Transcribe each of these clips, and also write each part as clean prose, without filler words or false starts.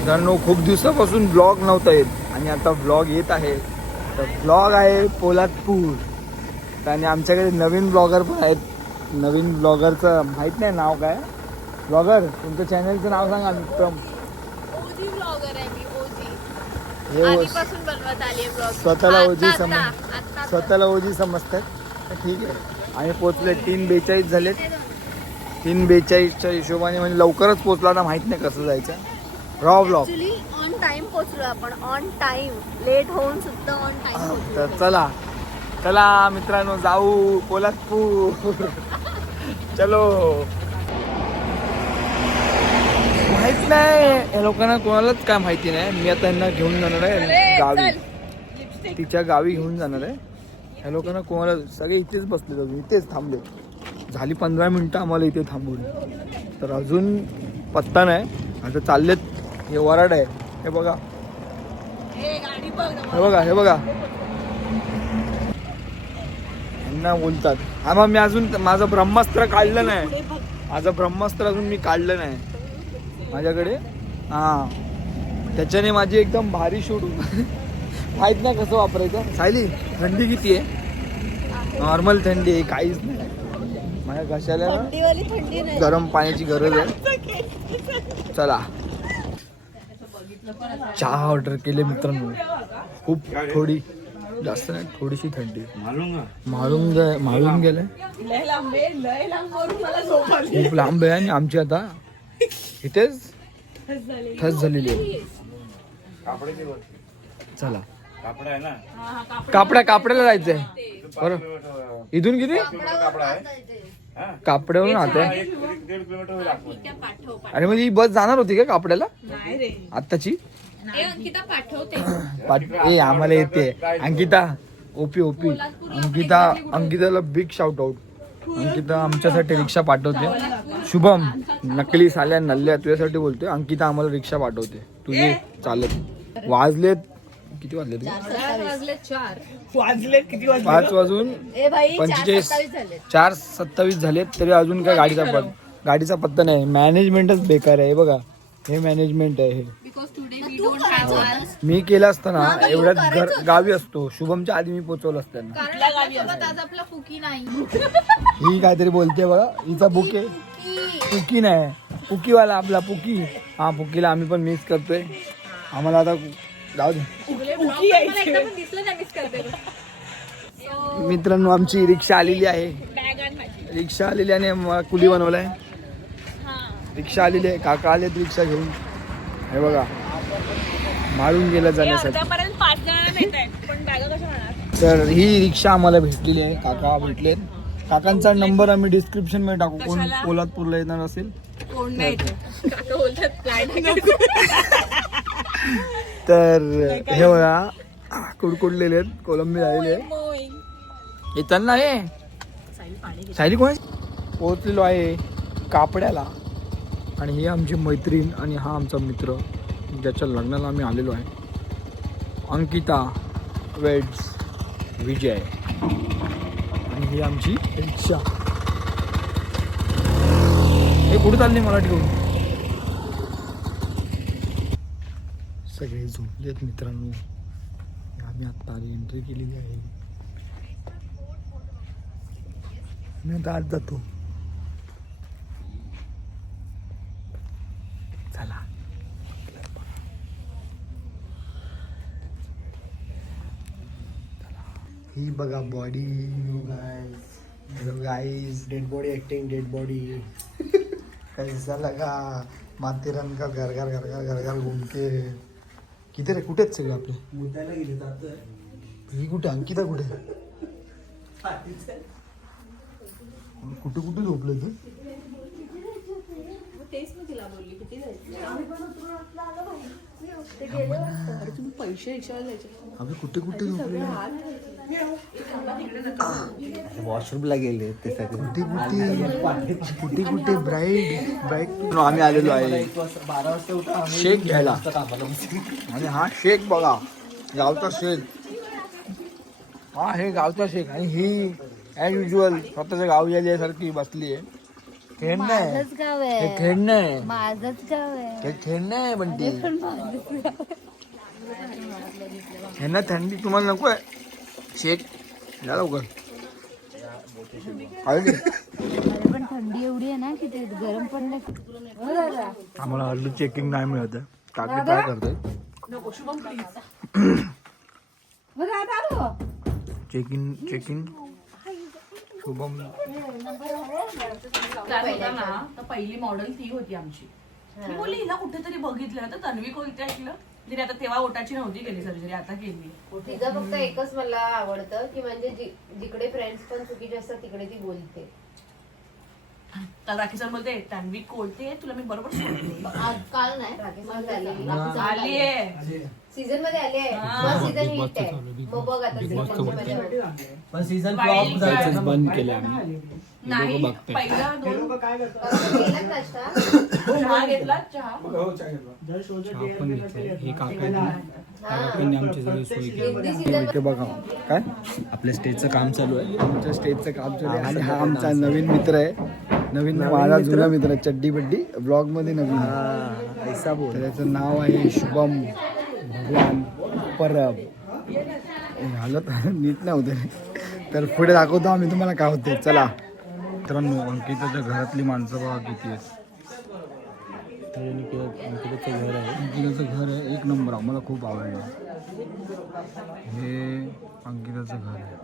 मित्रांनो खूप दिवसापासून ब्लॉग नव्हता येत आणि आता ब्लॉग येत आहे. तर ब्लॉग आहे पोलादपूर आणि आमच्याकडे नवीन ब्लॉगर पण आहेत. नवीन ब्लॉगरचं माहीत नाही नाव काय. ब्लॉगर तुमचं चॅनलचं नाव सांगा मित्र. ओजी ब्लॉगर आहे मी. ओजी हे आधीपासून बनवत आली आहे ब्लॉग. स्वतःला ओजी आता स्वतःला ओजी समजतात. तर ठीक आहे आम्ही पोचले 3:42 झालेत. 3:42च्या हिशोबाने म्हणजे लवकरच पोचला ना, माहित नाही कसं जायचं. Raw blog actually on time पोहोचलो आपण. ऑन टाइम, लेट होऊन सुद्धा ऑन टाइम पोहोचलो. तर चला चला मित्रांनो जाऊ पोलादपूर. चलो. माहित नाही या लोकांना कोणालाच काय माहिती नाही. मी आता यांना घेऊन जाणार आहे गावी. तिच्या गावी घेऊन जाणार आहे. ह्या लोकांना कोणाला, सगळे इथेच बसले जाऊ, इथेच थांबले. झाली 15 मिनिटं आम्हाला इथे थांबून. तर अजून पत्ता नाही. आता चाललेत. हे वराड आहे, हे बघा, हे बघा, हे बघा. यांना बोलतात. हा मग मी अजून माझं ब्रह्मास्त्र काढलं नाही. माझं ब्रह्मास्त्र अजून मी काढलं नाही माझ्याकडे. हां त्याच्याने माझी एकदम भारी शूट माहीत नाही कसं वापरायचं. सायली थंडी किती आहे? नॉर्मल थंडी आहे, काहीच नाही. माझ्या घशाला थंडी नाही. गरम पाण्याची गरज आहे. चला चहा ऑर्डर केले मित्रांनो. खूप थोडी, जास्त नाही, थोडीशी थंडी. माळून गेले. खूप लांब आहे आणि आमची आता इथेच ठस झालेली आहे. चला कापड्याला जायचंय बरं. इथून किती? कापड्यावरून आता. अरे म्हणजे ही बस जाणार होती का कापड्याला आत्ताची? ए आम्हाला येते अंकिता. ओपी अंकिताला बिग शाउट आउट. अंकिता आमच्यासाठी रिक्षा पाठवते. शुभम नकली साल्या नल्ल्या तुझ्यासाठी बोलतोय. अंकिता आम्हाला रिक्षा पाठवते. तुझे चालत. वाजलेत किती? वाजलेत 5 वाजून 45, 4:27 झालेत तरी अजून काय गाडीचा पत्ता नाही. मॅनेजमेंटच बेकार आहे. बघा हे मॅनेजमेंट आहे. हे मी केलं असताना एवढ्यात गावी असतो. शुभमच्या आधी मी पोहोचवलं असतं. ही काहीतरी बोलते बघा. हिचा बुके पुकी नाही, पुकीवाला आपला पुकी. हा पुकीला आम्ही पण मिस करतोय. आम्हाला आता जाऊ दे. मित्रांनो आमची रिक्षा आलेली आहे. रिक्षा आलेली आणि कुली बनवलाय. रिक्षा आलेली आहे. काका आलेत रिक्षा घेऊन. हे बघा मारून गेलं जाण्यासाठी. तर ही रिक्षा आम्हाला भेटलेली आहे. काका भेटलेत. काकांचा नंबर आम्ही डिस्क्रिप्शन मध्ये टाकू. कोण पोलादपूरला येणार असेल तर हे बघा कुडकुडलेले आहेत. कोलंबी झालेले येताना. हे सायली कोण? पोहोचलेलो आहे कापड्याला. आणि ही आमची मैत्रीण आणि हा आमचा मित्र ज्याच्या लग्नाला आम्ही आलेलो आहे. अंकिता वेड्स विजय. आणि ही आमची रिक्षा. हे कुठे चालली मराठी करून? सगळे झोपलेत मित्रांनो. आम्ही आत्ता एंट्री केलेली आहे. मी आता आज जातो. चला ही बघा body. Guys dead body acting. Dead body कैसा लगा? माथेरान का घर घर घर घर घर घर घूम के. किती रे? कुठे आहेत सगळे आपले? मुद्द्याला गेले जात. ही कुठे? अंकिता कुठे? कुठे कुठे झोपले तू? पैसे अबे कुठे कुठे झोपले? वॉशरूमला गेले ते सगळे. कुठे कुठे ब्राईट आम्ही आलेलो आहे 12 वाजता उठा शेक घ्यायला. आणि हा शेक बघा, गावचा शेक. हा हे गावचा शेक. आणि ही ॲज युजल स्वतःच्या गावी आल्यासारखी बसली आहे. खेळणं आहे माझंच गाव हे आहे खेळणं आहे माझंच गाव आहे हे खेळणं आहे बंटी पण माझंच गाव आहे. ह्यांना थंडी तुम्हाला नको आहे शेक या लवकर आले अरे पण थंडी एवढी आहे ना की ते गरम पण नाही. आम्हाला हल्ली चेकिंग नाही मिळत आहे काकी काय करते चेकिंग शुभम पहिली मॉडेल ती होती आमची मी बोलली हिला कुठेतरी बघितलं ना तर तन्वी कोणते ऐकलं तिने आता तेव्हा ओटाची नव्हती केली सर्जरी आता केली तिचं फक्त एकच मला आवडतं की म्हणजे जिकडे फ्रेंड्स पण चुकीचे असतात तिकडे ती बोलते. काल राखी सर बोलते तन्वी कोलते तुला मी बरोबर सोडते काल नाही आली आहे सीझन मध्ये आली आहे फर्स्ट सीझन हिट आहे मग बघ आता पण सीझन Wild फ्लॉप card. बंद केले आम्ही नाही पहिला दोन केलं नाश्ता चहा घेतला चहा हिंदी सीझन इथे बघा काय आपल्या स्टेजचं काम चालू आहे. आमच्या स्टेजचं काम चालू आहे आणि हा आमचा नवीन मित्र आहे नवीन माझा जुना मित्र आहे चड्डी बड्डी ब्लॉग मध्ये नवीन ऐसा बोल. तर त्याचं नाव आहे शुभम भगवान परब हालत नीट नव्हते तर पुढे दाखवतो आम्ही तुम्हाला काय होते चला मित्रांनो अंकिताच्या घरातली माणसं बघा किती आहेत अंकिताचं घर आहे. अंकिताचं घर आहे एक नंबर आम्हाला खूप आवडलं हे अंकिताचं घर आहे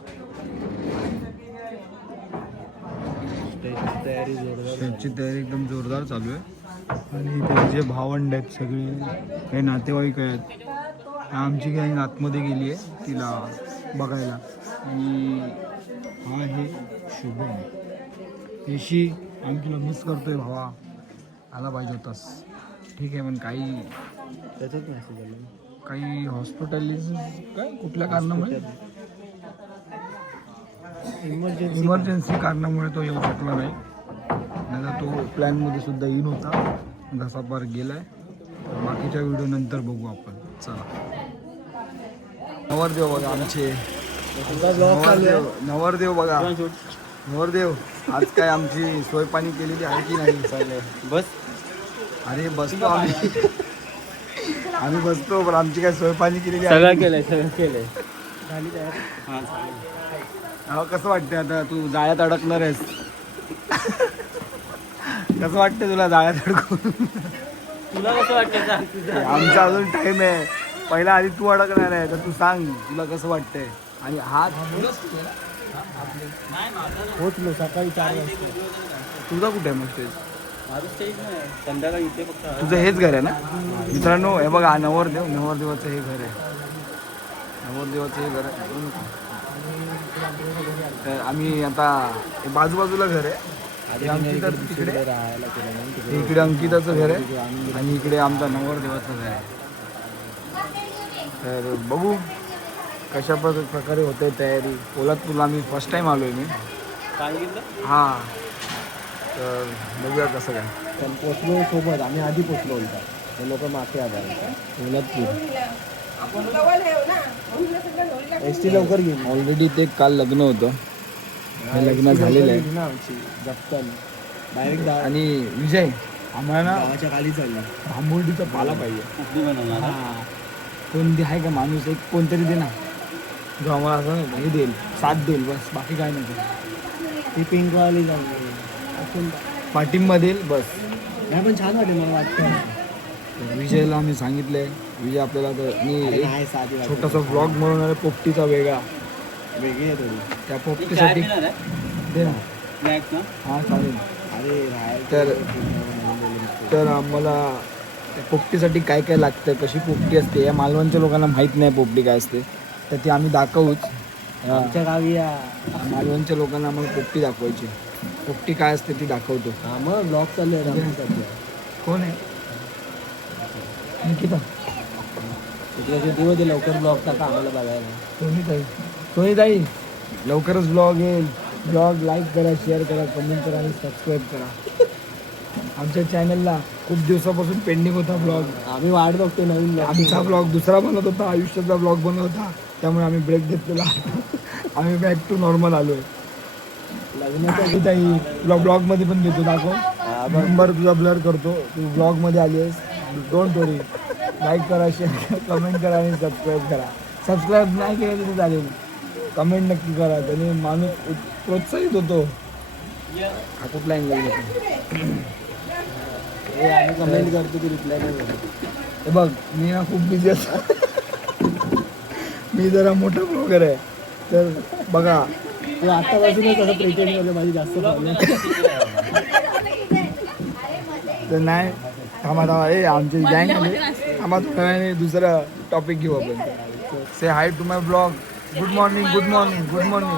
स्टेजची तयारी जोरदार. त्यांची तयारी एकदम जोरदार चालू आहे आणि त्यांचे भावंड आहेत सगळे काही नातेवाईक आहेत आमची गँग आतमध्ये गेली आहे तिला बघायला आणि हा आहे शुभम येशी आम्ही तुला मिस करतोय भावा आला पाहिजे होतास ठीक आहे पण त्याचाच मेसेज आला. काही हॉस्पिटल काय कुठल्या कारणामुळे इमर्जन्सी कारणामुळे तो येऊ शकला नाही नाहीतर तो प्लॅनमध्ये सुद्धा येईन होता घसा पार गेलाय बाकीच्या व्हिडिओ नंतर बघू आपण चला नवरदेव बघा आमचे नवरदेव बघा नवरदेव आज काय आमची सोय पाणी केलेली आहे की नाही बस अरे बसतो आम्ही बसतो पण आमची काय सोय पाणी केलेली आहे सगळं केलंय अहो कसं वाटतंय आता तू जाळ्यात अडकणार आहेस कसं वाटतंय तुला जाळ्यात अडकून तुला कसं वाटतं आमचा अजून टाइम आहे पहिला आधी तू अडकणार आहे तर तू सांग तुला कसं वाटतंय आणि हा पोचलो सकाळी 4 वाजता. तुझा कुठे आहे मग स्टेज माझं स्टेज नाही संध्याकाळी इथे फक्त तुझं हेच घर आहे ना मित्रांनो हे बघा नवरदेवाचं हे घर आहे नवरदेवाचं हे घर आहे तर आम्ही आता हे बाजूबाजूला घर आहे हे अंकिता तिकडे राहायला केलं नाही. इकडे अंकिताचं घर आहे आणि इकडे आमचा नवरदेवाचं घर आहे तर बघू कशा प्रकारे होते तयारी पोलादपूरला आम्ही फर्स्ट टाइम आलोय मी सांगितलं हां तर बघूया कसं काय पण पोचलो सोबत आम्ही आधी पोचलो होता ते लोक मागे आधार कोल्हापूर एस टी लवकर घेऊन ऑलरेडी ते काल लग्न होतं हे लग्न झालेलं आहे ना आमची जप्तन डायरेक्ट आणि विजय आम्हाला ना गावाच्या खाली चालली भांबुर्डीचा पाला पाहिजे कुठली बनवणार कोणती आहे का माणूस एक कोणतरी दे ना जो आम्हाला असं हे देईल साथ देईल बस बाकी काय नाही ती पिंकवाली चालली पाठिंबा देईल बस नाही पण छान वाटेल मला वाटतं विजयला आम्ही सांगितलंय विजय आपल्याला तर मी एक आहे साधी छोटासा ब्लॉग म्हणून आहे पोपटीचा वेगळा वेगळी आहे थोडी त्या पोपटीसाठी दे ना हां चालेल अरे राहायला तर आम्हाला त्या पोपटीसाठी काय काय लागतं कशी पोपटी असते या मालवणच्या लोकांना माहीत नाही पोपटी काय असते तर ती आम्ही दाखवूच आमच्या गावी या मालवणच्या लोकांना आम्हाला पोपटी दाखवायची पोपटी काय असते ती दाखवतो हा मग ब्लॉग चालू आहे कोण आहे निकिता तिकडे दिवस लवकर ब्लॉग टाका आम्हाला बघायला सोनीताई लवकरच ब्लॉग येईल ब्लॉग लाईक करा शेअर करा कमेंट करा आणि सबस्क्राईब करा आमच्या चॅनलला खूप दिवसापासून पेंडिंग होता ब्लॉग आम्ही वाट बघतो नवीन ब्लॉग आमचा ब्लॉग दुसरा बनत होता आयुष्याचा ब्लॉग बनत होता त्यामुळे आम्ही ब्रेक घेतलेला आम्ही बॅक टू नॉर्मल आलो आहे तुला ब्लॉग मध्ये पण घेतो दाखव नंबर तुझा ब्लर करतो तू ब्लॉग मध्ये आली आहेस डोंट वरी लाईक करा शेअर करा कमेंट करा आणि सबस्क्राईब करा सबस्क्राईब नाही केलं तरी चालेल कमेंट नक्की करा त्याने माणूस प्रोत्साहित होतो हा कुठला अँगल कमेंट करतो की रिप्लाय नाही करतो. हे बघ मी ना खूप बिझी असतो मी जरा मोठा ब्लॉगर आहे तर बघा तू आतापासूनच असं प्रेटेंड मध्ये माझी जास्त प्रॉब्लेम तर नाही थांबा ए आमची गँग आली थांबा थोड्या वेळाने दुसरा टॉपिक घेऊ आपण say hi to my blog good morning good morning good morning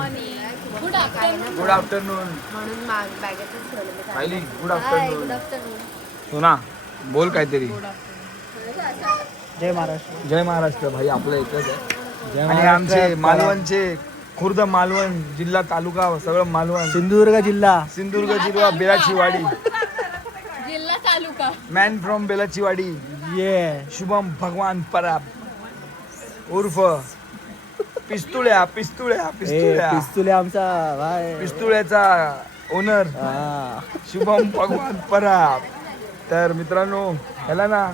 good afternoon म्हणून बॅगेतच ठेवलं Sayali good good afternoon afternoon. Sona बोल काहीतरी जय महाराष्ट्र. जय महाराष्ट्र भाई आपलं एकच आहे जय आणि महाराष्ट्र. आमचे मालवणचे खुर्द मालवण जिल्हा तालुका सगळं मालवण सिंधुदुर्ग जिल्हा सिंधुदुर्ग जिल्हा बेलाचीवाडी जिल्हा तालुका मॅन फ्रॉम बेलाचीवाडी ये शुभम भगवान पराब उर्फ पिस्तुळ्या पिस्तुळ्या पिस्तुळ्या पिस्तुले आमचा भाई पिस्तुळ्याचा ओनर हा. शुभम भगवान पराब तर मित्रांनो ह्याला ना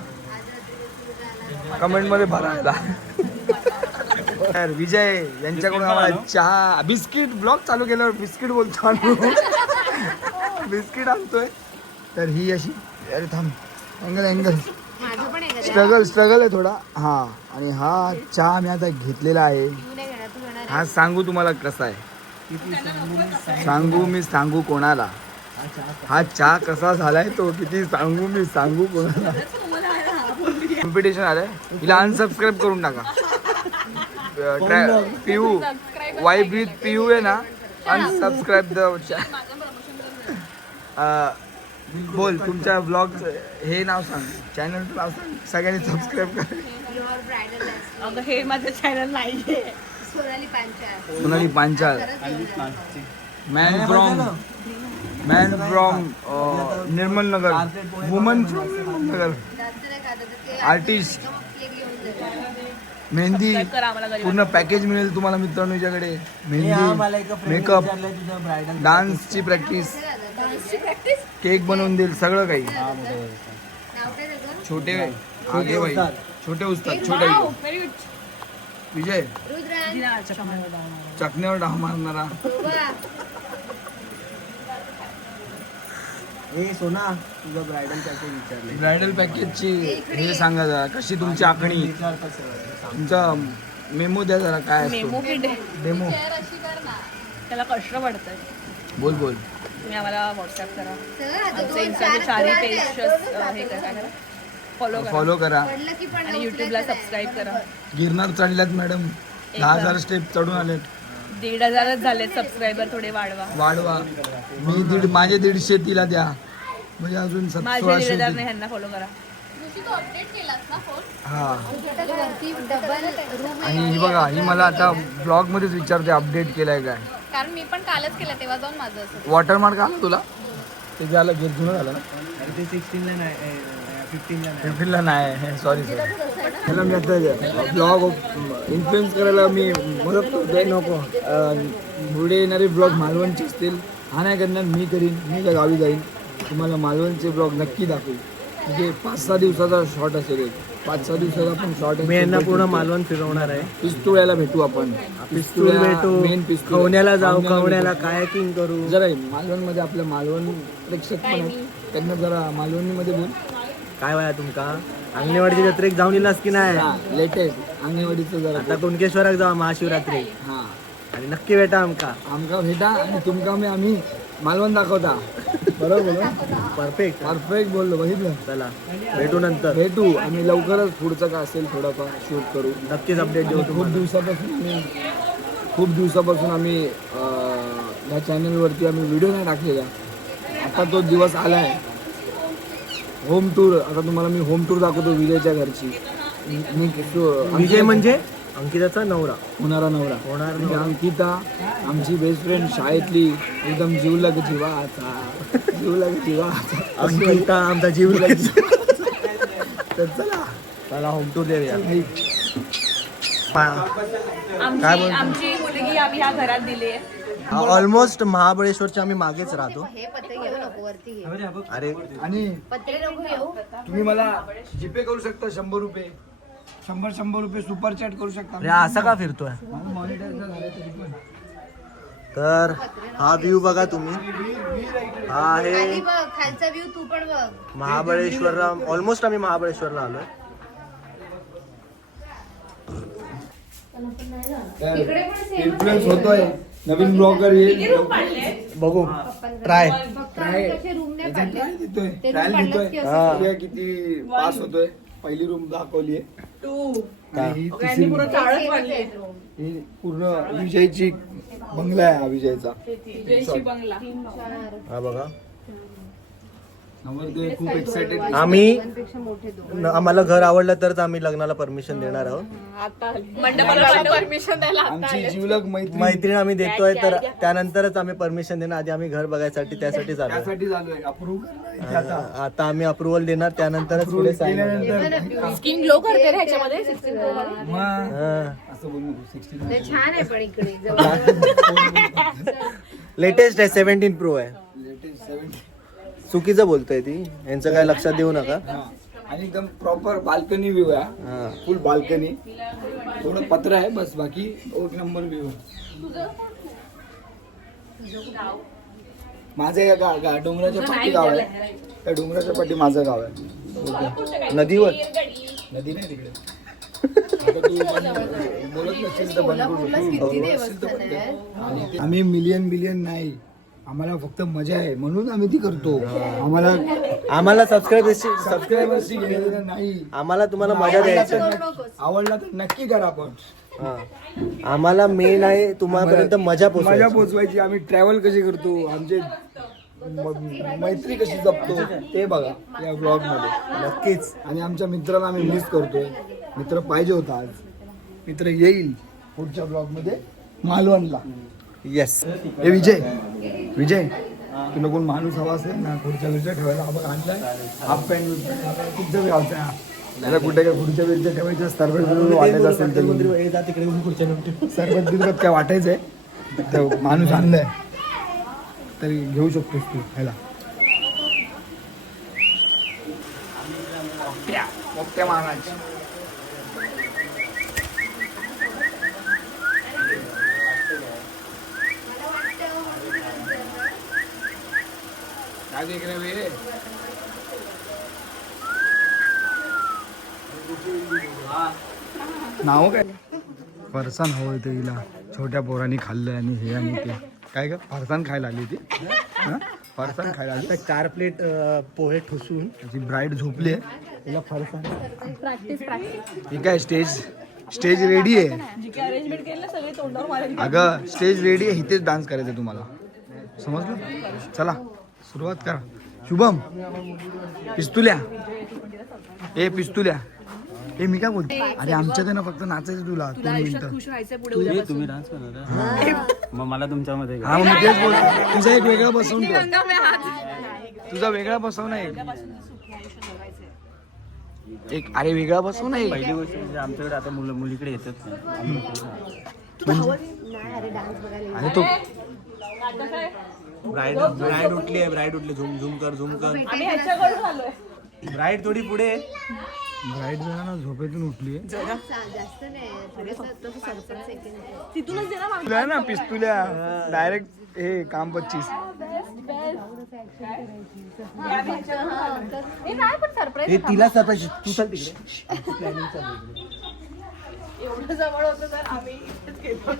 कमेंट मध्ये भरायला तर विजय यांच्याकडून आम्हाला चहा बिस्किट ब्लॉग चालू केल्यावर बिस्किट बोलतो बिस्किट आणतोय तर ही अशी अरे थांब अँगल अँगल माझं पण आहे स्ट्रगल आहे थोडा हा आणि हा चहा मी आता घेतलेला आहे हा सांगू तुम्हाला कसा आहे सांगू कोणाला हा चहा कसा झालाय तो किती सांगू कोणाला कॉम्पिटिशन आलंय हिला अनसबस्क्राईब करून टाका पिऊ वाईफ विथ पिऊ आहे ना अनसबस्क्राईब द बोल तुमच्या ब्लॉग हे नाव सांग चॅनलचं नाव सांग सगळ्यांनी सबस्क्राईब करा अगं हे माझं चॅनल नाहीये. Sonali Panchal man from Nirmal Nagar woman from Nirmal Nagar artist mehndi Subscribe करा आम्हाला घरी. पूर्ण पॅकेज मिळेल तुम्हाला मित्रांनो याच्याकडे मेहंदी मेकअप डान्सची प्रॅक्टिस केक बनवून देईल सगळं काही छोटे आगे भाई छोटे उस्ताद छोटे Wow, very good. विजय जिना चष्म्यावर डाऊन. चकण्यावर डाव मारणारा ए सोना तुझं ब्रायडल पॅकेज विचारले ब्रायडल पॅकेजची हे सांगा जरा कशी तुमची आखणी तुमचा मेमो द्या जरा काय मेमो असतो किट डेमो त्याला कष्ट पडतंय बोल बोल तुम्ही आम्हाला व्हॉट्सअप करा आमचे इन्स्टाचे चारही पेज हे करा काय करा फॉलो करा फॉलो करा आणि युट्यूबला सबस्क्राईब करा. गिरनार चढल्यात मॅडम 10,000 स्टेप चढून आलेत 1,500 झाले सबस्क्रायबर थोडे वाढवा मी माझे 150 तिला द्या म्हणजे अजून माझे 1600 1,500 नाही ह्यांना फॉलो करा. हा आणि ही बघा ही मला आता ब्लॉग मध्येच विचारते अपडेट केलाय काय कारण मी पण कालच केलं तेव्हा जाऊन माझं असं वॉटरमार्क आला तुला ते झालं जुनं झालं ना ते 16 ला नाही 15 ला नाही. 15 ला नाही सॉरी त्याला मी आता ब्लॉग इन्फ्लुएन्स करायला मी मदत करतोय नको पुढे येणारे ब्लॉग मालवणचे असतील हा नाही करणार मी करीन मी त्या गावी जाईन तुम्हाला मालवणचे ब्लॉग नक्की दाखवेन म्हणजे 5-6 दिवसाचा शॉर्ट असेल 5-6 दिवसाचा पण शॉर्ट मी यांना पूर्ण मालवण फिरवणार आहे. पिस्तुळ्याला भेटू आपण पिस्तूल भेटू मेन पिस्तूल खवण्याला जाऊ खवण्याला कायाकिंग करू जरा मालवणमध्ये आपल्या मालवण प्रेक्षक पण आहेत त्यांना जरा मालवणीमध्ये बोल काय वया तुमका अंगणेवाडीच्या जत्रेक जाऊन येलास की नाही लेटेस्ट अंगणवाडीचं जरा आता कुणकेश्वराक जाऊ महाशिवरात्री हा आणि नक्की भेटा आमका आमका भेटा आणि तुमका मी आम्ही मालवण दाखवता बरोबर बोलो परफेक्ट परफेक्ट बोललो बघितलं चला भेटू नंतर भेटू आम्ही लवकरच पुढचं काय असेल थोडंफार शूट करू नक्कीच अपडेट देऊ खूप दिवसापासून आम्ही ह्या चॅनलवरती आम्ही व्हिडिओ नाही टाकलेला आता तो दिवस आला आहे होम टूर आता तुम्हाला मी होम टूर दाखवतो विजयच्या घरची विजय म्हणजे अंकिताचा नवरा होणारा नवरा म्हणजे अंकिता आमची बेस्ट फ्रेंड शाळेतली एकदम जीवलग जीवाचा अंकिता आमचा जीव तर चला चला होम टूर देऊया आमची मुलगी आम्ही ह्या घरात दिली आहे ऑलमोस्ट महाबळेश्वरच्या आम्ही मागेच राहतो. हे पत्रे घेऊ नको वरती घे. अरे आणि पत्रे नको घेऊ. तुम्ही मला जीपे करू शकता 100 रुपये 100 रुपये सुपर चॅट करू शकता. अरे असा का फिरतोय? माझं monetize झालं तरी पण. तर हा व्ह्यू बघा तुम्ही. हा आहे खाली बघ, खालचा व्ह्यू तू पण बघ. महाबळेश्वरला. ऑलमोस्ट आम्ही महाबळेश्वरला आलोय. इन्फ्लुएन्स होतोय. नवीन ब्लॉगर येईल. बघू ट्राय. कसे रूम नाही काढले. देतोय ते ट्रायल रूम देतोय. काढलं की हा. बघूया किती पास होतोय. पहिली रूम दाखवली आहे. 2 ही यांनी पूर्ण चाळच सेमच बांधली आहेत room. ही पूर्ण विजयची बंगला आहे हा विजयचा. विजयची बंगला. हा बघा. नवरदेव खूप एक्साइटेड. आम्ही पेक्षा मोठे दोन. आम्हाला घर आवडलं तरच आम्ही लग्नाला परमिशन देणार आहोत. मंडपाला परमिशन द्यायला आमची जीवलग मैत्री मैत्रीण आम्ही देतोय तर त्यानंतरच आम्ही परमिशन देणार. आधी आम्ही घर बघायसाठी त्यासाठी आलोय. त्यासाठी झालोय अप्रूव्ह आता आम्ही अप्रुव्हल देणार त्यानंतरच पुढे sign होणार. केल्यानंतर स्किन ग्लो करते रे ह्याच्यामध्ये 16 Pro मध्ये. मग हा. असं बोलू नको. 16 ते छान आहे पण इकडे जवळ. लेटेस्ट आहे 17 प्रो आहे. लेटेस्ट 70. चुकीचं बोलतोय ती. यांचं काय लक्षात देऊ नका. हा. आणि एकदम प्रॉपर बाल्कनी व्ह्यू आहे. हा. फुल बाल्कनी. थोडं पत्र आहे बस, बाकी एक नंबर व्ह्यू. माझं या डोंगराच्या पाठी गाव आहे. त्या डोंगराच्या पाठी माझं गाव आहे. नदीवर नदी नाही तिकडे. आता तू बोलत नसेल तर बंद करू कोल्हापूरला शकतो. किती देवस्थान आहेत. आणि ते- आम्ही मिलियन नाही, आम्हाला फक्त मजा आहे म्हणून आम्ही ती करतो. आम्हाला सबस्क्रायबर्सची गरज नाही. आम्हाला तुम्हाला मजा द्यायची. आवडला तर नक्की करा. पण हा. आम्हाला मेन आहे तुम्हापर्यंत मजा मजा पोहोचवायची. पोचवायची. आम्ही ट्रॅव्हल कशी करतो, आमचे मैत्री कशी जपतो ते बघा या ब्लॉग मध्ये नक्कीच. आणि आमच्या मित्राला आम्ही मिस करतोय. मित्र पाहिजे होता आज. मित्र येईल पुढच्या ब्लॉग मध्ये मालवणला. येस. हे विजय तुला कोण माणूस हवा असेल ना पुढच्या वेळच्या ठेवायला आपण आणलाय. हाफ पॅन्ट तुमच्या घालचा त्याला कुठे काय पुढच्या वेळच्या ठेवायचं. सरबत वाटायचं असेल तर सरबत बिरबत काय वाटायचंय तर माणूस आणलाय तरी घेऊ शकतोस तू ह्याला. मोठ्या महाराज काय देख रहे वे? नाव काय? फरसाण हवं होतं हिला. छोट्या पोरांनी खाल्लंय आणि हे आणि ते काय का फरसाण खायला आली ती. हा? फरसाण खायला आली. आता 4 प्लेट पोहे ठोसून त्याची ब्राईड झोपली आहे. तिला फरसाण. ही काय स्टेज रेडी आहे. जी काही अरेंजमेंट केली ना सगळी तोंडावर मारेल. अगं स्टेज रेडी आहे. इथेच डान्स करायचं तुम्हाला. समजलं? चला सुरुवात करा. शुभम पिस्तुल्या पिस्तुल्या हे मी काय बोलतो. अरे आमच्यात ना फक्त नाचायचं तुला 2 मिनिटं. खुश राहायचं पुढे उद्यापासून. तुम्ही डान्स करणार मग मला तुमच्यामध्ये हा मग तेच बोलतो. तुझा एक वेगळा बसवून ठेव. तुझा वेगळा बसव ना एक अरे वेगळा बसव ना एक. पहिली गोष्ट म्हणजे आमच्याकडे आता मुलीकडे येतच नाही. नाही अरे डान्स बघायला. अरे तो ब्राईड उठली आहे. ब्राईड उठली. झुम झुम कर झुम कर. आम्ही ह्याच्याकडून आलोय. ब्राईड थोडी पुढे. ब्राईड जरा ना झोपेतून उठली जास्त नाही थोडंसं सरपंच सेकंड. तिथूनच दे ना मागं. तुला ना पिस्तुल्या डायरेक्ट हे काम 25. हे नाही पण सरप्राईज हे तिला सरप्राईज. तू चल तिकडे. एवढं जवळ होतं तर आम्ही इथेच गेलो.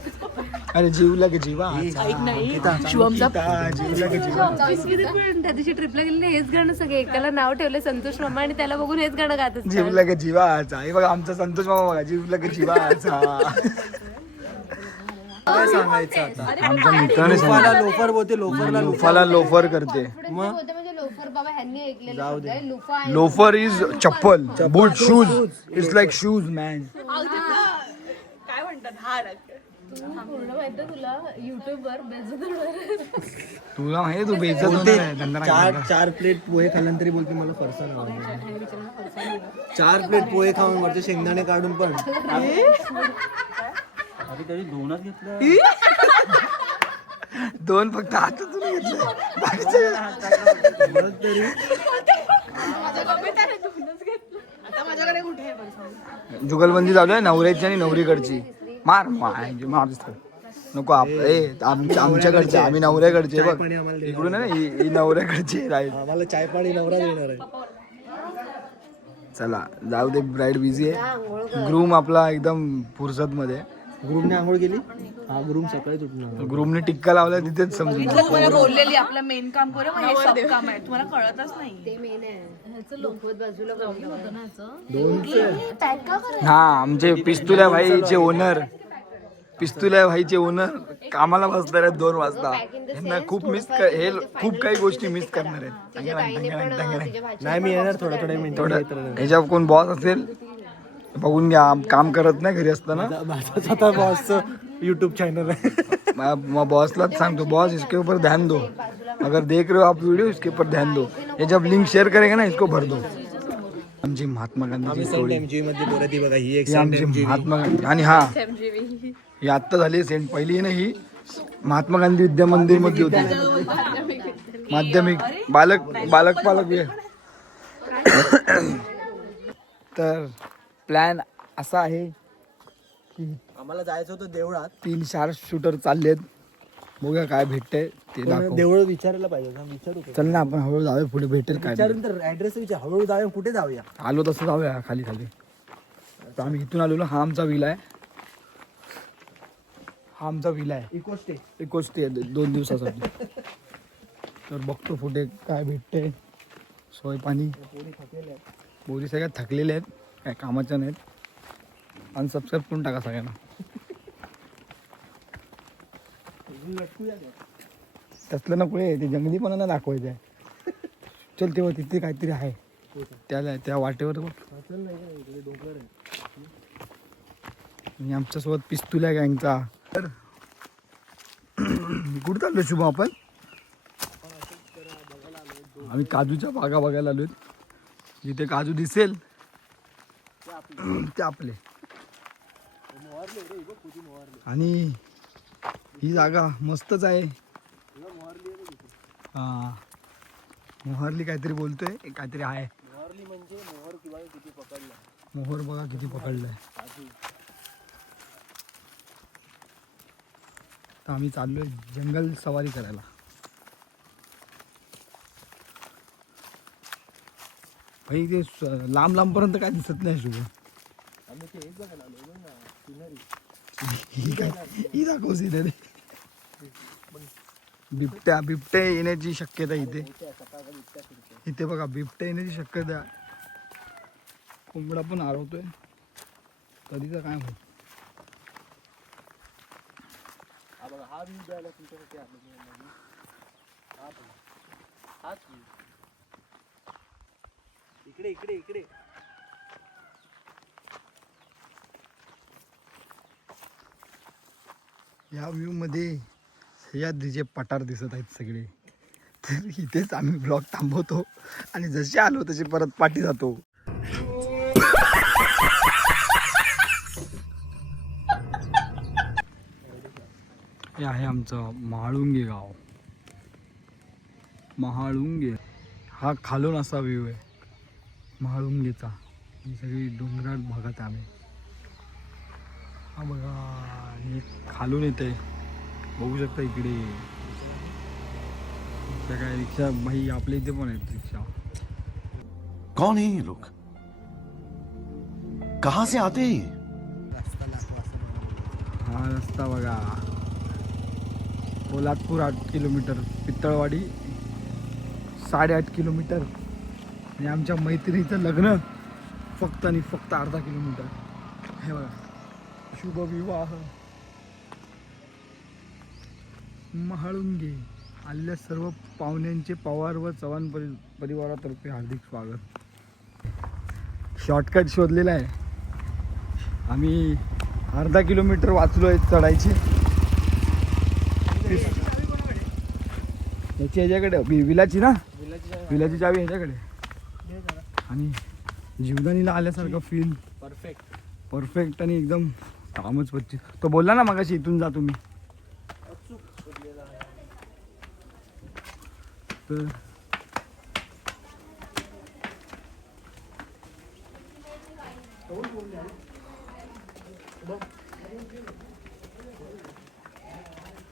अरे जीवला की जीवा ऐक नाही शिवमचा जीवला की जीवा. पण त्या दिवशी ट्रिपला गेले हेच गाणं सगळे एकाला नाव ठेवले संतोष मामा आणि त्याला बघून हेच गाणं गात असतात. जीवला की जीवाचा. हे बघा आमचा संतोष मामा बघा. जीवला की जीवाचा. काय सांगायचं आता. आमच्या मित्राने लोफाला लोफर बोलते. लोफरला लुफाला लोफर करते. होते म्हणजे लोफर बाबा ह्यांनी ऐकलेलं होतं. लुफा आहे. Loafer is chappal. Boot shoes it's like shoes man. काय म्हणतात हार. पूर्ण माहिती तुला युट्यूब वर बेजून तुला माहिती तू बेइज्जत होणार आहे. धंदा 4 प्लेट पोहे खाल्ल्यानंतर तरी बोलते मला फरसाण आवडते. 4 प्लेट पोहे खाऊन वरचे शेंगदाणे काढून पण. आधी तरी 2च घेतलं. 2 फक्त हातातून घेतले बाकीचे जुगलबंदी चालू आहे नवऱ्याची आणि नवरीकडची. मार मार नको आमच्याकडचे आम्ही नवऱ्याकडचे बघ इकडून आहे ना ही नवऱ्याकडची राहील. आम्हाला चाय पाणी नवरा देणार आहे. चला जाऊ दे ब्राईड बिझी आहे. ग्रूम आपला एकदम फुरसत मध्ये. ग्रुमने आंघोळ केली. हा ग्रुम सकाळी उठणार. ग्रूमने टिक्का लावला तिथेच समजून बोललेली आपलं मेन काम करू मग हे सब काम आहे तुम्हाला कळतच नाही. ते मेन आहे लोकवत बाजूला हा आमचे पिस्तुल्या भाईचे ओनर कामाला बसणार आहेत 2 वाजता. यांना खूप मिस हे खूप काही गोष्टी मिस करणार आहेत. नाही मी येणार थोड्या मिनिटं. ह्याच्या कोण बॉस असेल बघून घ्या. काम करत नाही घरी असताना. माझा बॉसचं युट्यूब चॅनल आहे. मैं बॉसलाच सांगतो बॉस इसके ऊपर ध्यान दो. अगर देख रहे हो आप वीडियो इसके ऊपर ध्यान दो. ये जब लिंक शेयर करेगा ना इसको भर दो. आमची महात्मा गांधी सेंट एमजी मध्ये बोलत ती बघा ही एक आमची महात्मा गांधी आणि हा ही आत्ता झाली सेंट. पहिली ना ही महात्मा गांधी विद्या मंदिर मध्ये होती माध्यमिक बालक तर प्लॅन असा आहे की आम्हाला जायचं होतं देवळात. 3 शार्प शूटर चाललेत. बघूया काय भेटतंय ते दाखव. देवळ विचारायला पाहिजे. विचारू चल ना आपण हळूहळू जाऊया पुढे भेटेल काय. विचारून तर ऍड्रेस विचार. हळूहळू जाऊया. कुठे जाऊया. आलो तसं जाऊया खाली. तर आम्ही इथून आलेलो. हा आमचा विला आहे. इको स्टे 2 दिवसासाठी. तर बघतो पुढे काय भेटते. सोय पाणी. बोरी सगळ्यात थकलेल्या आहेत काय कामाच्या नाहीत. अनसबस्क्राईब करून टाका सगळ्यांना. तसलं ना पुढे ते जंगलीपणाला दाखवायचं आहे. चल तेव्हा तिथे काहीतरी आहे त्या वाटेवर बघ. आणि आमच्यासोबत पिस्तुल्या गँगचा. तर कुठं चाललो शुभ आपण. आम्ही काजूच्या बागा बघायला आलोय. जिथे काजू दिसेल ते आपले. आणि ही जागा मस्तच आहे. हा मोहरली काहीतरी बोलतोय. काहीतरी आहे मोहर बघा किती पकडलाय. तर आम्ही चाललोय जंगल सवारी करायला. भाई ते लांब पर्यंत काय दिसत नाही शुभ. ही दाखव सिनरी. बिबट्या येण्याची शक्यता इथे बघा. बिबट्या येण्याची शक्यता. कोंबडा पण आरवतोय कधीचा काय माहित. इकडे या व्ह्यू मध्ये सह्याद्रीचे पठार दिसत आहेत सगळे. तर इथेच आम्ही ब्लॉग थांबवतो आणि जसे आलो तसे परत पाठी जातो. हे आहे आमचं महाळुंगे गाव. हा खालून असा व्ह्यू आहे महाळुंगेचा. ही सगळी डोंगराळ भागात आम्ही. हा बघा हे खालून येते बघू शकता. इकडे काय रिक्षा भाई आपल्या इथे पण आहेत रिक्षा. कौन है ये लोग कहां से आते हैं. हा रस्ता बघा. पोलादपूर 8 किलोमीटर. पितळवाडी 8.5 किलोमीटर. आणि आमच्या मैत्रिणीचं लग्न फक्त आणि फक्त अर्धा किलोमीटर. हे बघा शुभ विवाह महाळुंगे. आलेल्या सर्व पाहुण्यांचे पवार व चव्हाण परिवारातर्फे हार्दिक स्वागत. शॉर्टकट शोधलेला आहे आम्ही. अर्धा किलोमीटर वाचलो आहे चढायचे. याची ह्याच्याकडे विलाची ना विलाची चावी ह्याच्याकडे. आणि जीवदानीला आल्यासारखं फील. परफेक्ट आणि एकदम कामच पच्ची. तो बोलला ना मगाशी इथून जा तुम्ही. तर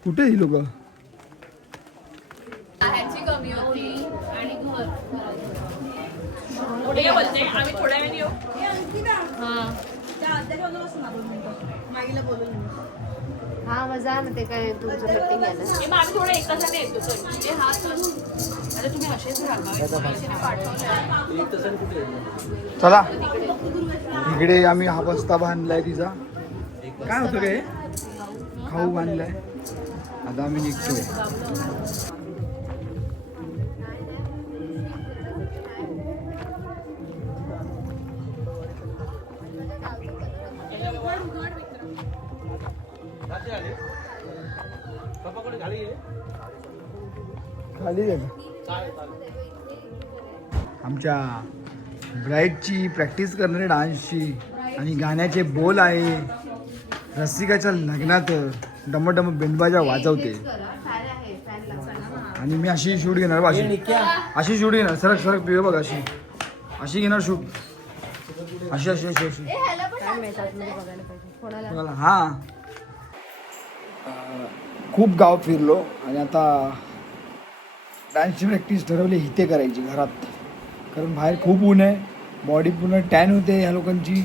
कुठे ही लोक पुढे काय बोलते आम्ही थोड्या वेळाने येऊ हा मजा ना ते काय तुमचं मीटिंग आहे ना. हे मग आम्ही थोडं एका जण येतो चल. ते हात करून आता तुम्ही असेच चला इकडे आम्ही हा बस्ता बांधलाय तिचा काय होतं काय खाऊ बांधलाय आता आम्ही निघतोय. खाली आमच्या ब्राईडची प्रॅक्टिस करणारे डान्सची आणि गाण्याचे बोल आहे. रसिकाच्या लग्नात डमडम बेंडबाजा वाजवते आणि मी अशी शूट घेणार अशी शूट घेणार सरक सरक पिऊ बघ अशी घेणार शूट अशी अशी अशी अशी कोणाला हा खूप गाव फिरलो आणि आता डान्सची प्रॅक्टिस ठरवली इथे करायची घरात कारण बाहेर खूप ऊन आहे बॉडी पूर्ण टॅन होते ह्या लोकांची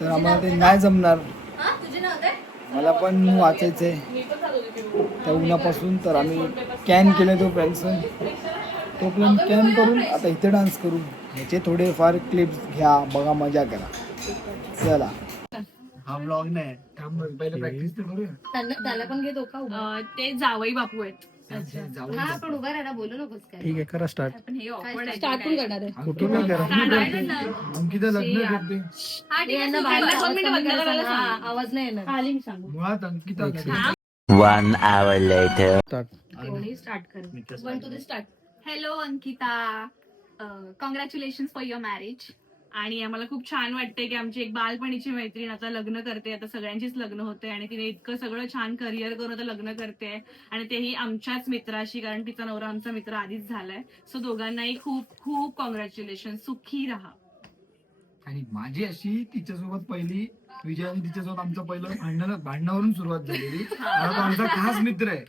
तर आम्हाला ते नाही जमणार. मला पण वाचायचं आहे त्या उन्हापासून तर आम्ही कॅन केले तो प्लॅनचं तो प्लॅन कॅन करून आता इथे डान्स करू ह्याचे थोडेफार क्लिप्स घ्या बघा मजा करा. चला हा ब्लॉग नाही पहिले प्रॅक्टिस तर करूया. त्याला पण घेतो का ते जावई बापू आहेत हा पण उभा राहा बोलू नकोस काय. ठीक आहे करा स्टार्ट. पण हे awkward आहे. स्टार्ट पण करणार आहे कुठे नाही करा अंकिता लग्न करते यांना 2 मिनिटं बंद करायला सांग. आवाज नाही येणार खाली सांगू मुळात अंकिता कोणी स्टार्ट कर one two start. Hello Ankita, congratulation for your marriage. आणि आम्हाला खूप छान वाटतंय की आमची एक बालपणीची मैत्रीण आता लग्न करते. आता सगळ्यांचीच लग्न होते आणि तिने इतकं सगळं छान करिअर करून आता लग्न करते आणि तेही आमच्याच मित्राशी कारण तिचा नवरा आमचा मित्र आधीच झालाय. सो दोघांनाही खूप खूप कॉंग्रॅच्युलेशन. सुखी राहा. आणि माझी अशी तिच्यासोबत पहिली विजय आणि तिच्यासोबत आमचं पहिलं भांडणावरून सुरुवात झालेली. आता आमचा खास मित्र आहे.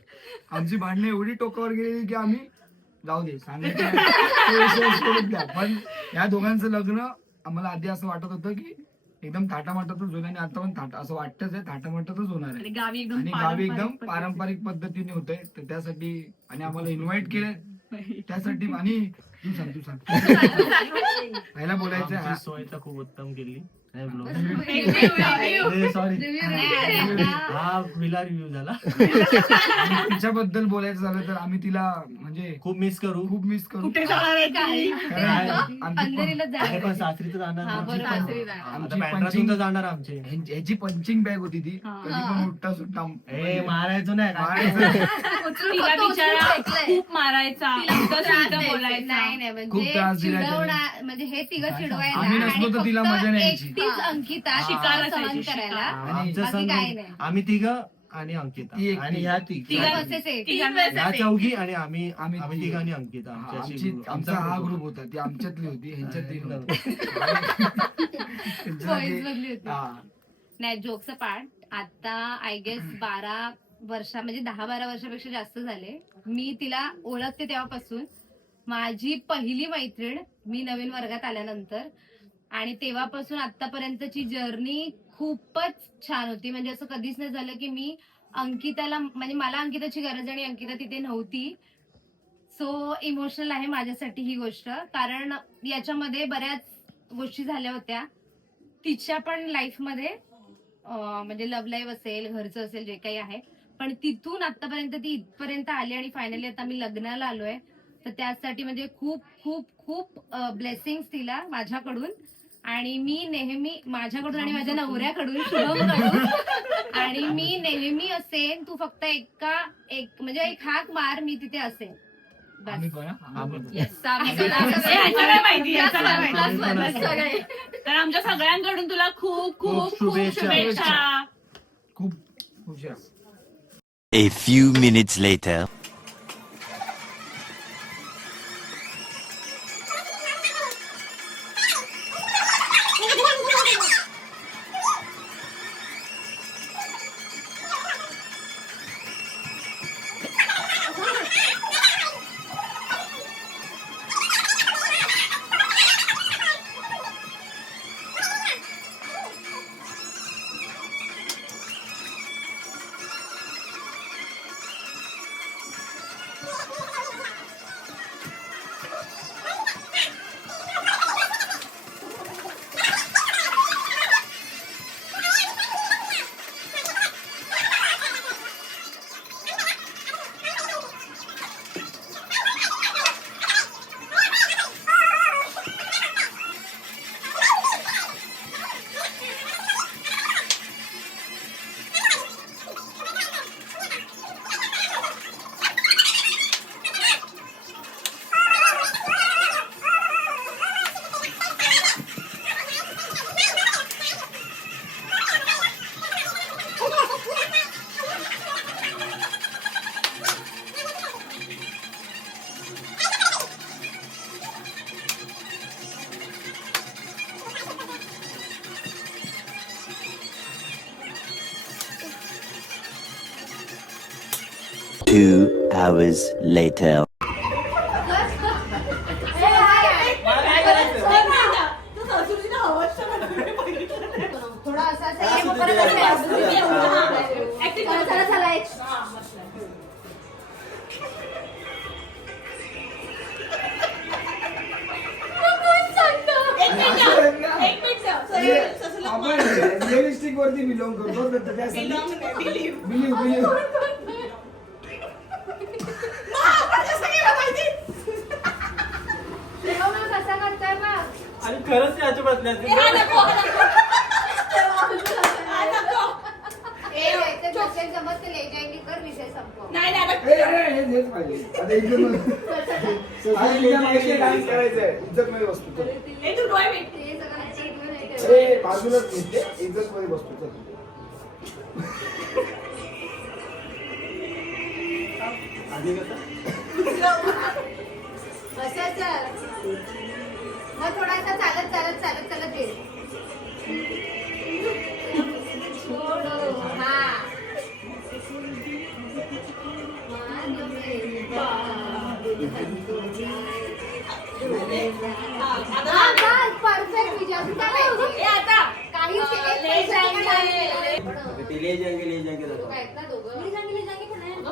आमची भांडणं एवढी टोकावर गेलेली की आम्ही जाऊ दे सांगायचं नाही. तो विषय सोडून द्या. पण या दोघांचं लग्न आम्हाला आधी असं वाटत होतं की एकदम थाटामाटातच होईल आणि आता पण असं वाटतच आहे थाटामाटातच होणार आणि आहे गावी आणि गावी एकदम पारंपरिक पद्धतीने होतंय तर त्यासाठी आणि आम्हाला इन्व्हाइट केलंय त्यासाठी आणि तू सांग पहिला बोलायचं आमची सोय तर खूप उत्तम केली. Review. सॉरी हा विला रिव्ह्यू झाला. आणि तिच्याबद्दल बोलायचं झालं तर आम्ही तिला म्हणजे खूप मिस करू. कुठे जाणार आहे ती? अंधेरीलाच आहे पण जायचं. सासरी तर जाणार हा, आमची बरोबर, पण. सासरी जाणार. आता आमची बँड्रातून पंचिंग तर जाणार आमचे. ह्याची पंचिंग बॅग होती ती कधी पण उठता सुट्टा ए मारायचो नाही मारायचं. तिला बिचारा खूप मारायचा उलटं सुलटं बोलायचा. नाही खूप म्हणजे त्रास दिलाय चिडवणार म्हणजे हे तिघं चिडवायला आम्ही नसलो आणि तर तिला फक्त मजा नाही यायची. एकटीच अंकिता शिकार सहन असायची, करायला. आमचं बाकी संघ काही नाही. आम्ही तिघं आणि अंकिता ती एकटी. आणि ह्या तिघं versus एक. ह्या चौघी आणि आम्ही आम्ही आम्ही तिघं आणि अंकिता आमचा हा ग्रुप होता ती आमच्यातली होती ह्यांच्यातली नव्हती. Boys मधली होती. हा. नाही जोकचं पार्ट आता आय गेस 12 वर्षा म्हणजे 10-12 वर्षापेक्षा जास्त झाले. मी तिला ओळखते तेव्हापासून माझी पहिली मैत्रीण मी नवीन वर्गात आल्यानंतर आणि तेव्हापासून आतापर्यंतची जर्नी खूपच छान होती. म्हणजे असं कधीच नाही झालं की मी अंकिताला म्हणजे मला अंकिताची गरज आणि अंकिता तिथे नव्हती. सो इमोशनल आहे माझ्यासाठी ही गोष्ट कारण याच्यामध्ये बऱ्याच गोष्टी झाल्या होत्या तिच्या पण लाईफमध्ये म्हणजे लव्ह लाईफ असेल घरचं असेल जे काही आहे पण तिथून आतापर्यंत ती इथपर्यंत आली आणि फायनली आता मी लग्नाला आलोय तर त्यासाठी म्हणजे खूप खूप खूप ब्लेसिंग्स तिला माझ्याकडून आणि मी नेहमी माझ्याकडून आणि माझ्या नवऱ्याकडून शुभमकडून आणि मी नेहमी असेन तू फक्त म्हणजे एक हाक मार मी तिथे असेन बस. आम्ही पण, हा? आम्ही पण. ह्याचं काय माहिती, ह्याचं काय माहिती. तर आमच्या सगळ्यांकडून तुला खूप खूप खूप शुभेच्छा. खूप हुशार. A few minutes later. 2 hours later. थोडा असा हे मग परत चला चला एक आपण रिअलिस्टिक वरती बिलॉंग करतो तर त्यासाठी बिलीव कसा करताय बा आणि खरंच याच्या बदल्यात जमत ले जाएंगे कर विषय संपव हेच पाहिजे आता डान्स करायचंय इज्जतमध्ये वस्तू तर बाजूलाच घेतले इज्जतमध्ये वस्तू तर मग थोडासा चालत चालत चालत चालत ये हा परफेक्ट विजय काही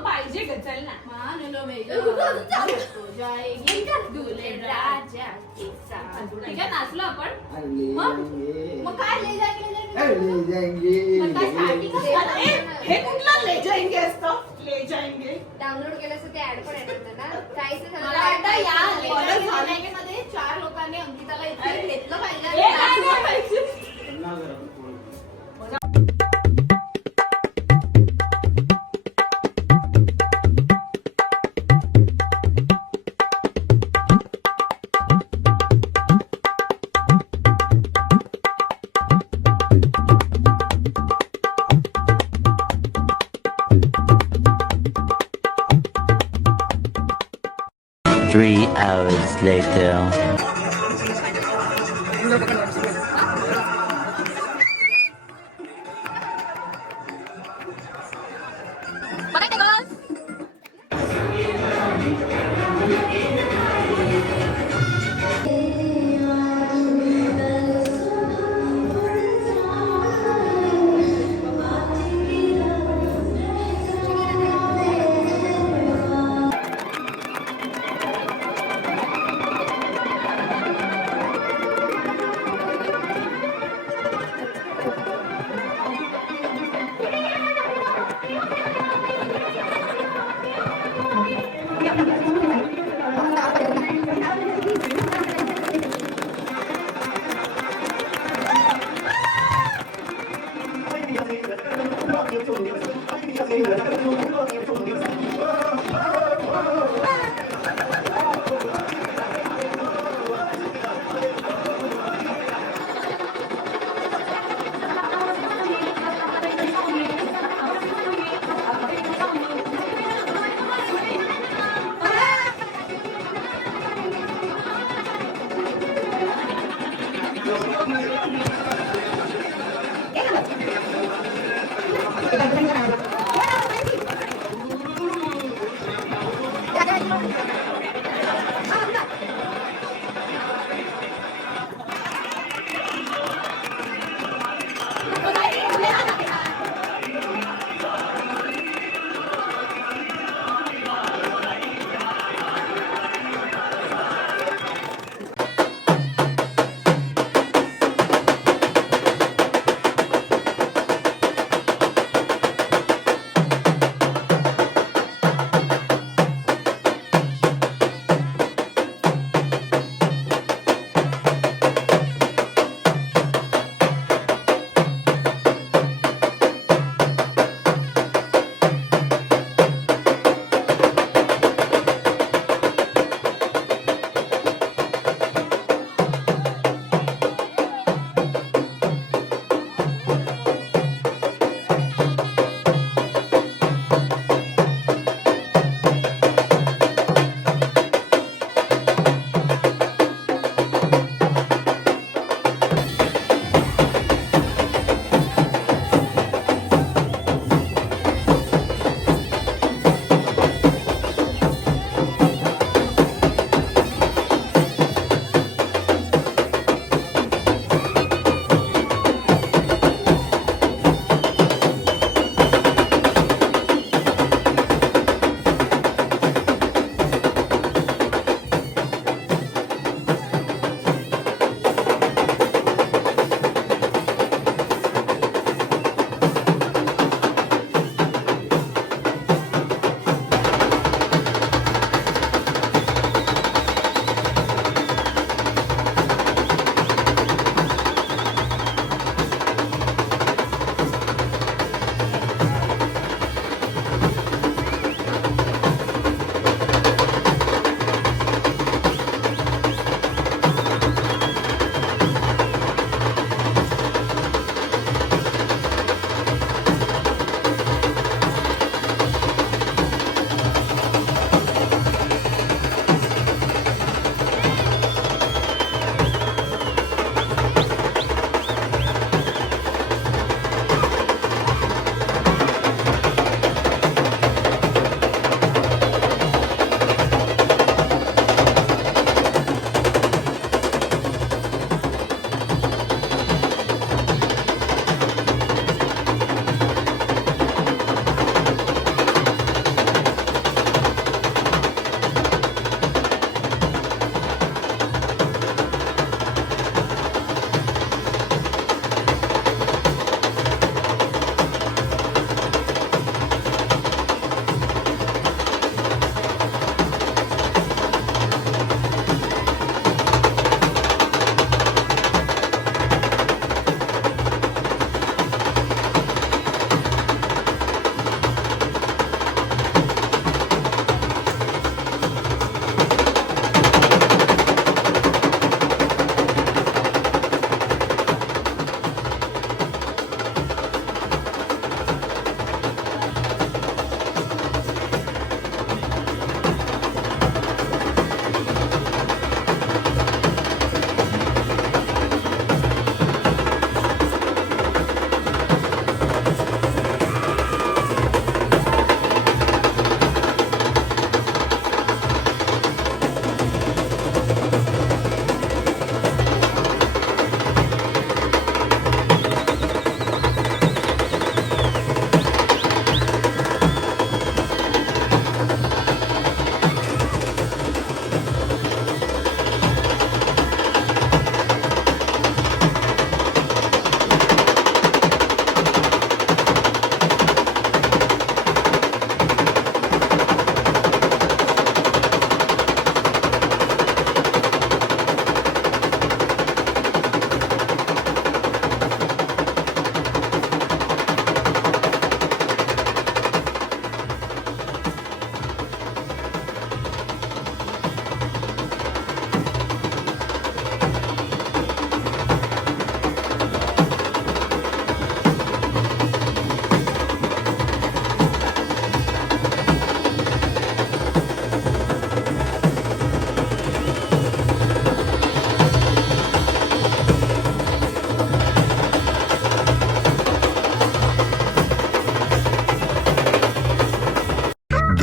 पाहिजे ग चल ना ठीक आहे नाचलो आपण मग काय ले हे कुठलं ले जाएंगे असतं ले जाएंगे डाउनलोड केलं असं ते ऍड पण येणार ना काहीच मला वाटतं या मध्ये 4 लोकांनी अंकिताला इथे घेतलं हे काय नाही पाहिजे पाहिजे. Three hours later.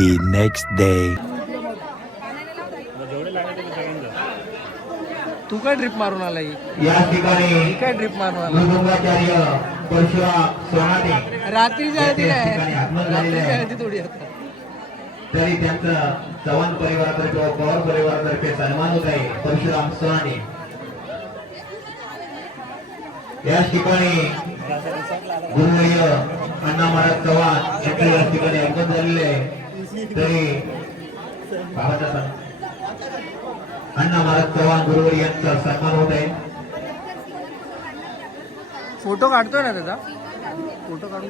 The next day. तू काय ट्रिप मारून आला या ठिकाणी काय ट्रिप मारून आला मृदुंगाचार्य परशुराम सोनाटे रात्रीच्या आधी काय ठिकाणी आगमन झालेलं रात्रीच्या आहे. आधी थोडी आता तरी त्यांचं चव्हाण परिवारातर्फे व पवार परिवारातर्फे सन्मान होत आहे. परशुराम सोनाटे या ठिकाणी गुरुवर्य अण्णा महाराज चव्हाण यांचं या ठिकाणी आगमन झालेले आहे. तरी बाबाचा अण्णा महाराज चव्हाण गुरुवर्य यांचा सन्मान होत आहे. फोटो काढतोय ना त्याचा फोटो काढून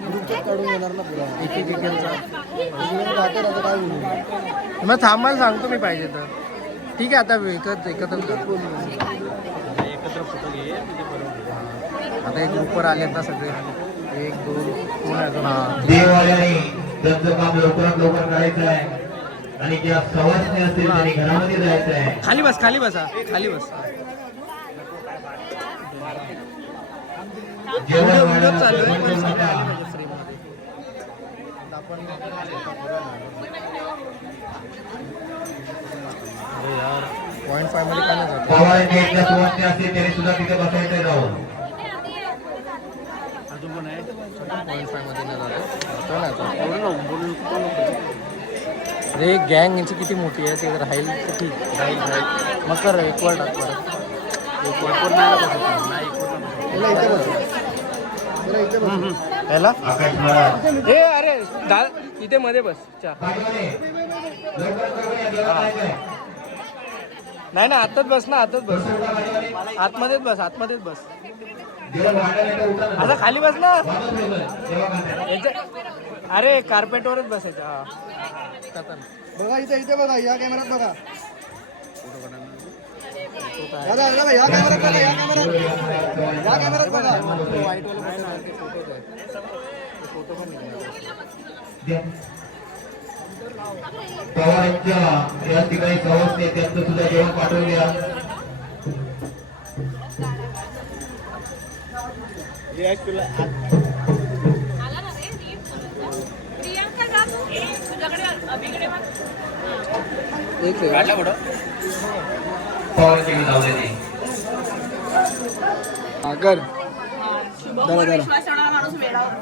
घेणार ना पुरा एक एक मग थांबायला सांगतो मी पाहिजे तर ठीक आहे. आता एकत्र फोटो घे आता एक ग्रुपवर आलेत ना सगळे 1 2 कोण आहे अजून? हा देववाल्याने त्यांचं काम लवकरात लवकर करायचं आहे आणि ज्या सवासणी असतील त्यांनी घरामध्ये जायचं आहे. खाली बस खाली बसा खाली बस व्हिडिओ चालू आहे पण सगळे आले पाहिजे फ्रेममध्ये. अरे यार 0.5 मध्ये काय नाही जात. पवारांची ज्या सवासणी असतील त्यांनी सुद्धा तिथे बसायचं आहे जाऊन. अजून पण आहे 0.5 मध्ये नाही जात. अरे गँग यांची किती मोठी आहे ते राहील किती राहील मग कर एक वर टाक परत ह्याला आकाश महाराज ए अरे इथे मध्ये बस चा पाठवले. लवकरात लवकर या देवाला जायचं आहे. नाही ना आतच बस ना आतच बस आतमध्येच बस आतमध्येच बस देव वाढायला तर उठा ना. आता खाली बस ना वाजत ठेवलंय. देवा करताय. अरे कार्पेटवरच बसायचं हा बघा इथे बघा या कॅमेरात बघा या कॅमेरात बघा या कॅमेरात बघा व्हाईट वाला फोटो पण पवारांच्या या ठिकाणी सवासणी आहेत, त्यांचं सुद्धा जेवण पाठवून द्या. पवारांच्याकडे जाऊ दे. अगर विश्वास ठेवणारा माणूस वेळावर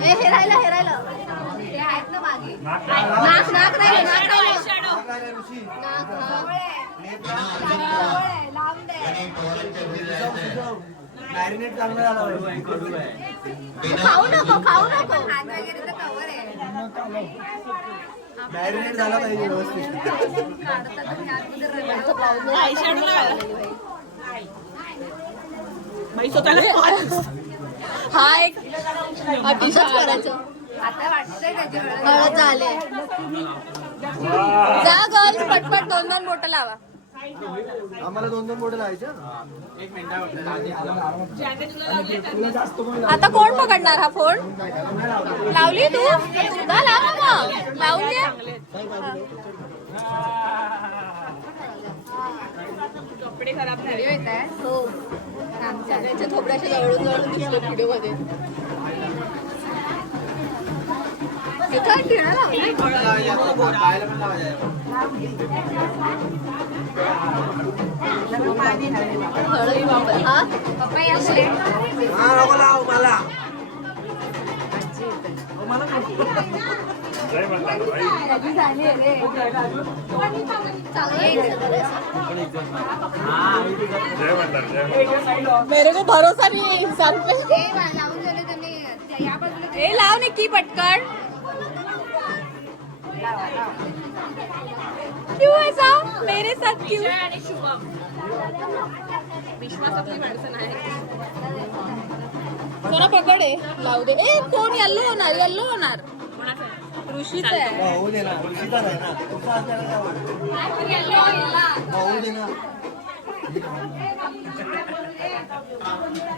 हे राहिलं ते आहेत ना मागे नाक राहिलं लांब दे. खाऊ नको हात वगैरे तर कवर आहे. मॅरिनेट झाला पाहिजे व्यवस्थित हा एक अतिशयच करायचं. आता वाटतंय त्याच्यावर हळद झाले. जा गर्ल्स पटपट 2 बोटं लावा. आम्हाला 2 बोट लावायच्या आता कोण पकडणार हा फोन? लावली तू तुझा लाव मग लावून दे. कपडे खराब झाले येत आहे हो सगळ्यांच्या थोड्याशा जवळून दिसले व्हिडिओ मध्ये. मेरे को भरोसा नहीं है इंसान पे. लावून झाले त्यांनी या बाजूला ए लाव निक्की पटकन. क्यों ऐसा मेरे साथ क्यों? आणि शुभम विश्वासातली माणसं नाही. जरा पकड आहे लावू दे. ए कोण येल्लो होणार ऋषीच आहे. होऊ दे ना. ऋषीचा आहे ना. तुमचा असल्याला काय वाटतं? होऊ दे ना.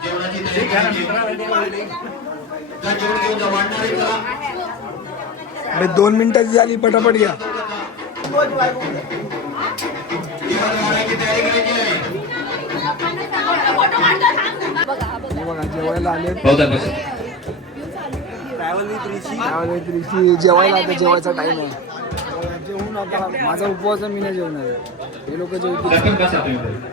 जेवणाची तयारी करायची. का जेवण घेऊन जा वाढणार आहे का? 2 मिनिटाची झाली पटापट घ्या. जेवण वाढायची तयारी करायची आहे. बघा जेवायला आले. त्यावेळी त्रिशी जेवायला आता जेवायचा टाइम आहे. जेवून आता माझा उपवास आहे, मी नाही जेवणार आहे. हे लोक जेवतील.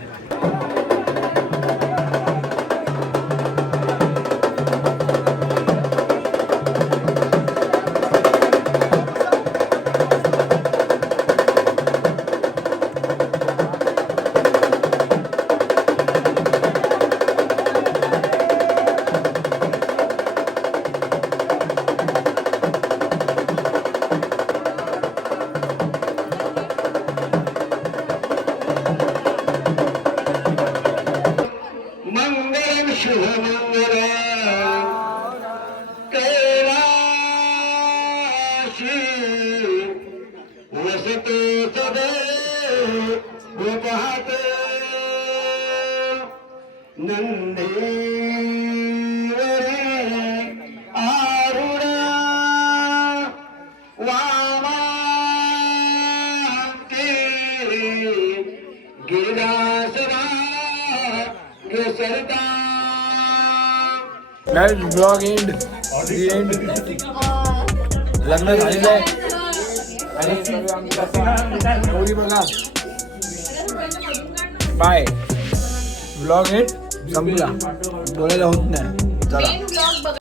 ब्लॉग एंड लग्न झालेलं आहे आणि गौरी बघा. बाय. ब्लॉग एंड संपला, बोलायला होत नाही. चला.